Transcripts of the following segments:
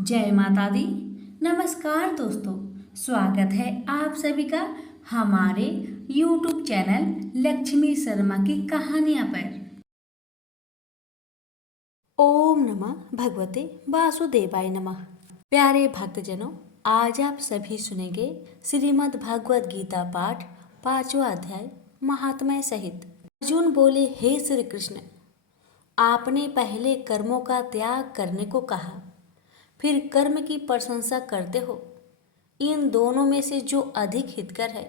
जय माता दी। नमस्कार दोस्तों, स्वागत है आप सभी का हमारे YouTube चैनल लक्ष्मी शर्मा की कहानियाँ पर। ओम नमः भगवते वासुदेवाय नमः। प्यारे भक्तजनों, आज आप सभी सुनेंगे श्रीमद् भागवत गीता पाठ 5वां अध्याय महात्म्य सहित। अर्जुन बोले, हे श्री कृष्ण, आपने पहले कर्मों का त्याग करने को कहा, फिर कर्म की प्रशंसा करते हो। इन दोनों में से जो अधिक हितकर है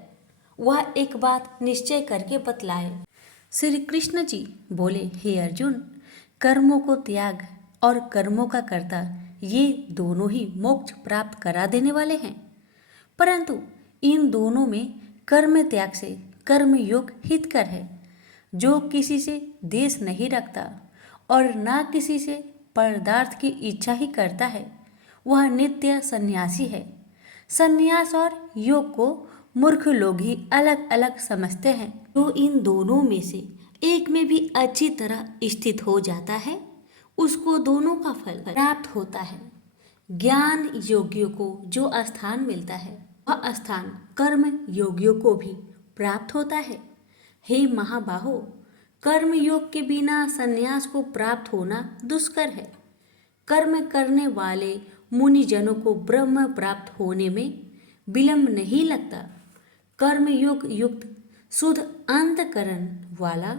वह एक बात निश्चय करके बतलाए। श्री कृष्ण जी बोले, हे अर्जुन, कर्मों को त्याग और कर्मों का कर्ता ये दोनों ही मोक्ष प्राप्त करा देने वाले हैं, परंतु इन दोनों में कर्म त्याग से कर्म योग हितकर है। जो किसी से द्वेष नहीं रखता और ना किसी से पदार्थ की इच्छा ही करता है, वह नित्य सन्यासी है। सन्यास और योग को मूर्ख लोग ही अलग अलग समझते हैं। जो इन दोनों में से एक में भी अच्छी तरह स्थित हो जाता है, उसको दोनों का फल प्राप्त होता है। ज्ञान योगियों को जो स्थान मिलता है, वह स्थान कर्म योगियों को भी प्राप्त होता है। हे महाबाहो, कर्म योग के बिना संन्यास को प्राप्त होना दुष्कर है। कर्म करने वाले मुनिजनों को ब्रह्म प्राप्त होने में विलंब नहीं लगता। कर्म योग युक्त शुद्ध अंतकरण वाला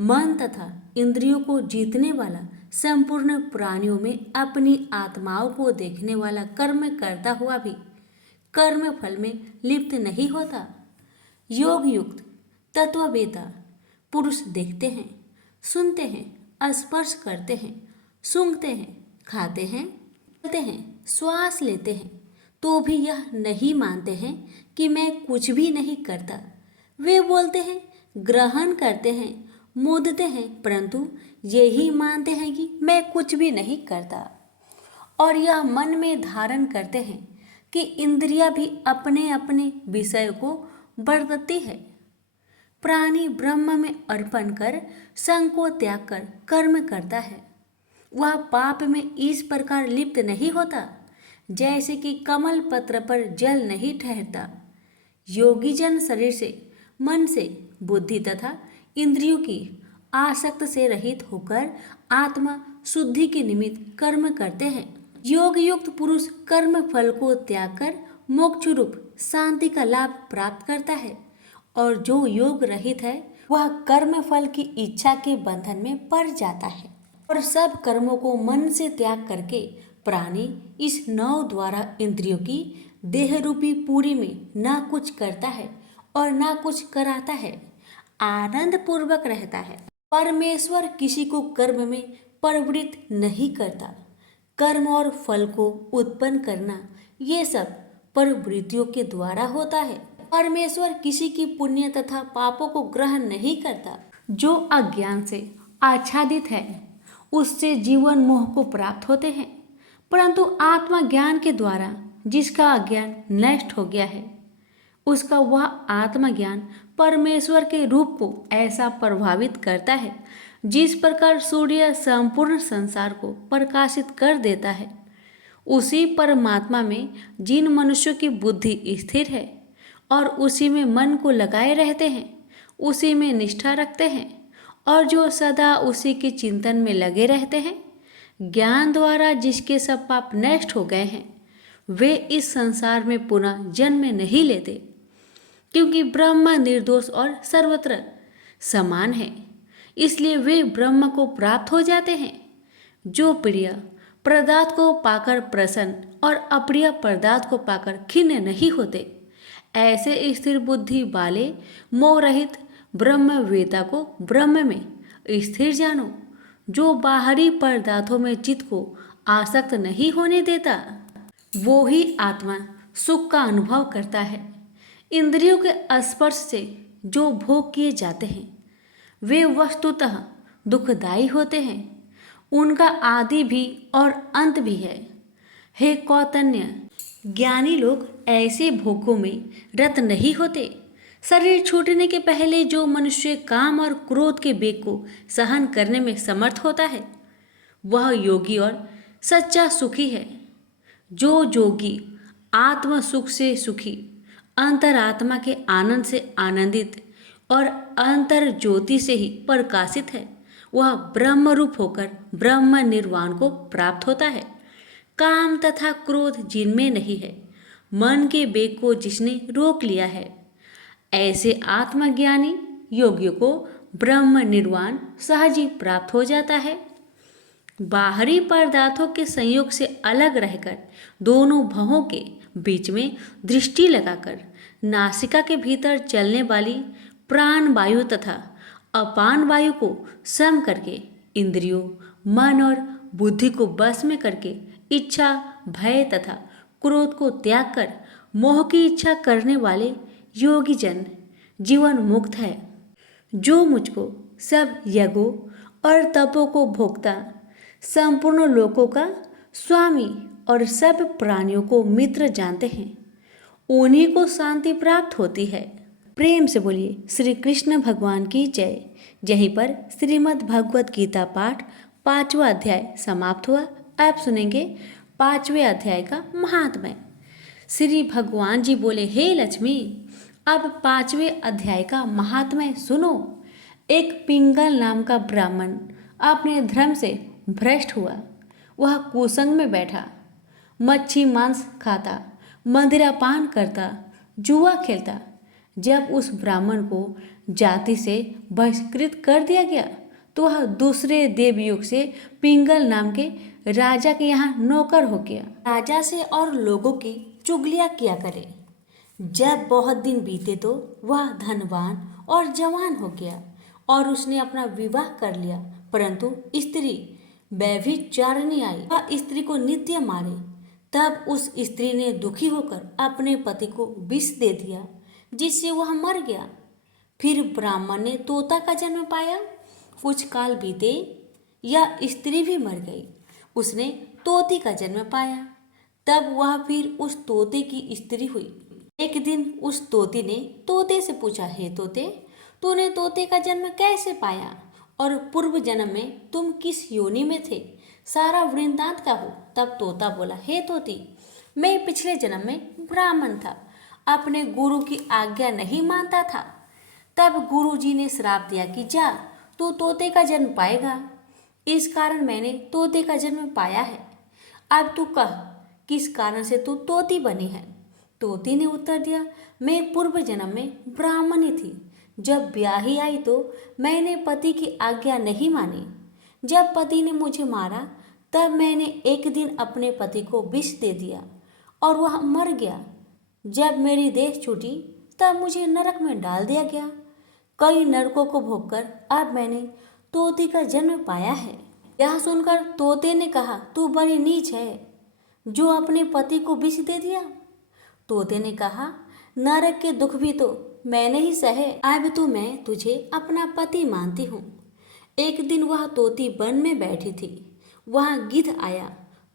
मन तथा इंद्रियों को जीतने वाला संपूर्ण प्राणियों में अपनी आत्माओं को देखने वाला कर्म करता हुआ भी कर्म फल में लिप्त नहीं होता। योग युक्त तत्ववेता पुरुष देखते हैं, सुनते हैं, स्पर्श करते हैं, सूंघते हैं, खाते हैं, चलते हैं, श्वास लेते हैं, तो भी यह नहीं मानते हैं कि मैं कुछ भी नहीं करता। वे बोलते हैं, ग्रहण करते हैं, मोदते हैं, परंतु यही मानते हैं कि मैं कुछ भी नहीं करता। और यह मन में धारण करते हैं कि इंद्रियां भी अपने अपने विषय को बरतती है। प्राणी ब्रह्म में अर्पण कर संग को त्याग कर कर्म करता है। वह पाप में इस प्रकार लिप्त नहीं होता जैसे कि कमल पत्र पर जल नहीं ठहरता। योगी जन शरीर से, मन से, बुद्धि तथा इंद्रियों की आसक्त से रहित होकर आत्मा शुद्धि के निमित्त कर्म करते हैं। योग युक्त पुरुष कर्म फल को त्याग कर मोक्ष रूप शांति का लाभ प्राप्त करता है, और जो योग रहित है वह कर्म फल की इच्छा के बंधन में पड़ जाता है। और सब कर्मों को मन से त्याग करके प्राणी इस नौ द्वारा इंद्रियों की देह रूपी पूरी में ना कुछ करता है और ना कुछ कराता है, आनंद पूर्वक रहता है। परमेश्वर किसी को कर्म में प्रवृत्त नहीं करता। कर्म और फल को उत्पन्न करना ये सब प्रवृत्तियों के द्वारा होता है। परमेश्वर किसी की पुण्य तथा पापों को ग्रहण नहीं करता। जो अज्ञान से आच्छादित है उससे जीवन मोह को प्राप्त होते हैं, परंतु आत्मा ज्ञान के द्वारा जिसका अज्ञान नष्ट हो गया है, उसका वह आत्मज्ञान परमेश्वर के रूप को ऐसा प्रभावित करता है जिस प्रकार सूर्य संपूर्ण संसार को प्रकाशित कर देता है। उसी परमात्मा में जिन मनुष्यों की बुद्धि स्थिर है और उसी में मन को लगाए रहते हैं, उसी में निष्ठा रखते हैं और जो सदा उसी के चिंतन में लगे रहते हैं, ज्ञान द्वारा जिसके सब पाप नष्ट हो गए हैं, वे इस संसार में पुनः जन्म नहीं लेते, क्योंकि ब्रह्म निर्दोष और सर्वत्र समान है। इसलिए वे ब्रह्म को प्राप्त हो जाते हैं। जो प्रिय पदार्थ को पाकर प्रसन्न और अप्रिय पदार्थ को पाकर खिन्न नहीं होते, ऐसे स्थिर बुद्धि वाले मोह रहित ब्रह्मवेता को ब्रह्म में स्थिर जानो, जो बाहरी पदार्थों में चित्त को आसक्त नहीं होने देता। वो ही आत्मा सुख का अनुभव करता है। इंद्रियों के स्पर्श से जो भोग किए जाते हैं वे वस्तुतः दुखदायी होते हैं। उनका आदि भी और अंत भी है। हे कौतन्य, ज्ञानी लोग ऐसे भोगों में रत नहीं होते। शरीर छूटने के पहले जो मनुष्य काम और क्रोध के वेग को सहन करने में समर्थ होता है, वह योगी और सच्चा सुखी है। जो जोगी आत्म सुख से सुखी, अंतरात्मा के आनंद से आनंदित और अंतर ज्योति से ही प्रकाशित है, वह ब्रह्म रूप होकर ब्रह्म निर्वाण को प्राप्त होता है। काम तथा क्रोध जिनमें नहीं है, मन के वेग को जिसने रोक लिया है, ऐसे आत्मज्ञानी योगियों को ब्रह्म निर्वाण सहज ही प्राप्त हो जाता है। बाहरी पदार्थों के संयोग से अलग रहकर दोनों भवों के बीच में दृष्टि लगाकर नासिका के भीतर चलने वाली प्राण वायु तथा अपान वायु को सम करके इंद्रियों, मन और बुद्धि को बस में करके इच्छा, भय तथा क्रोध को त्याग कर मोह की इच्छा करने वाले योगी जन जीवन मुक्त है। जो मुझको सब यज्ञों और तपों को भोगता, संपूर्ण लोकों का स्वामी और सब प्राणियों को मित्र जानते हैं, उन्हीं को शांति प्राप्त होती है। प्रेम से बोलिए श्री कृष्ण भगवान की जय। यहीं पर श्रीमद् भगवत गीता पाठ 5वां अध्याय समाप्त हुआ। आप सुनेंगे 5वें अध्याय का महात्म्य। श्री भगवान जी बोले, हे लक्ष्मी, अब 5वें अध्याय का महात्म्य सुनो। एक पिंगल नाम का ब्राह्मण अपने धर्म से भ्रष्ट हुआ। वह कुसंग में बैठा, मच्छी मांस खाता, मदिरापान करता, जुआ खेलता। जब उस ब्राह्मण को जाति से बहिष्कृत कर दिया गया तो वह दूसरे देवयुग से पिंगल नाम के राजा के यहाँ नौकर हो गया। राजा से और लोगों की चुगलियाँ किया करे। जब बहुत दिन बीते तो वह धनवान और जवान हो गया और उसने अपना विवाह कर लिया, परंतु स्त्री व्यभिचारिणी आई। वह स्त्री को नित्य मारे। तब उस स्त्री ने दुखी होकर अपने पति को विष दे दिया, जिससे वह मर गया। फिर ब्राह्मण ने तोता का जन्म पाया। कुछ काल बीते यह स्त्री भी मर गई। उसने तोती का जन्म पाया। तब वह फिर उस तोते की स्त्री हुई। एक दिन उस तोती ने तोते से पूछा, हे तोते, तूने तोते का जन्म कैसे पाया और पूर्व जन्म में तुम किस योनि में थे? सारा वृंतांत का हो। तब तोता बोला, हे तोती, मैं पिछले जन्म में ब्राह्मण था, अपने गुरु की आज्ञा नहीं मानता था। तब गुरु जी ने श्राप दिया कि जा, तू तोते का जन्म पाएगा। इस कारण मैंने तोते का जन्म पाया है। अब तू कह, किस कारण से तू तोती बनी है? तोती ने उत्तर दिया, मैं पूर्व जन्म में ब्राह्मणी थी। जब ब्याही आई तो मैंने पति की आज्ञा नहीं मानी। जब पति ने मुझे मारा तब मैंने एक दिन अपने पति को विष दे दिया और वह मर गया। जब मेरी देह छूटी तब मुझे नरक में डाल दिया गया। कई नरकों को भोगकर अब मैंने तोती का जन्म पाया है। यह सुनकर तोते ने कहा, तू बड़ी नीच है जो अपने पति को विष दे दिया। तोते ने कहा, नरक के दुख भी तो मैंने ही सहे। अब तो मैं तुझे अपना पति मानती हूँ। एक दिन वह तोती वन में बैठी थी। वहाँ गिद्ध आया।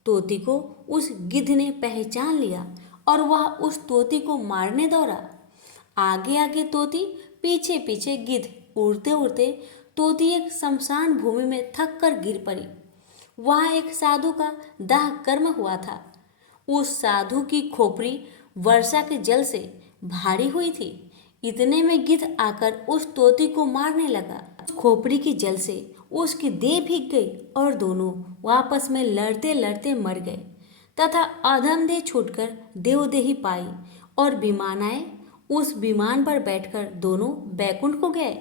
तोती को उस गिद्ध ने पहचान लिया और वह उस तोती को मारने दौड़ा। आगे आगे तोती, पीछे पीछे गिद्ध। उड़ते उड़ते तोती एक शमशान भूमि में थक कर गिर पड़ी। वहाँ एक साधु का दाह कर्म हुआ था। उस साधु की खोपड़ी वर्षा के जल से भारी हुई थी। इतने में गिद्ध आकर उस तोती को मारने लगा। खोपड़ी की जल से उसकी देह भीग गई और दोनों आपस में लड़ते लड़ते मर गए तथा अधम देह छूटकर देवदेही पाई और विमान आए। उस विमान पर बैठकर दोनों बैकुंठ को गए।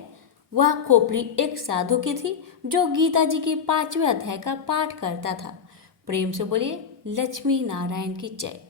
वह खोपड़ी एक साधु की थी जो गीता जी के 5वें अध्याय का पाठ करता था। प्रेम से बोलिए लक्ष्मी नारायण की जय।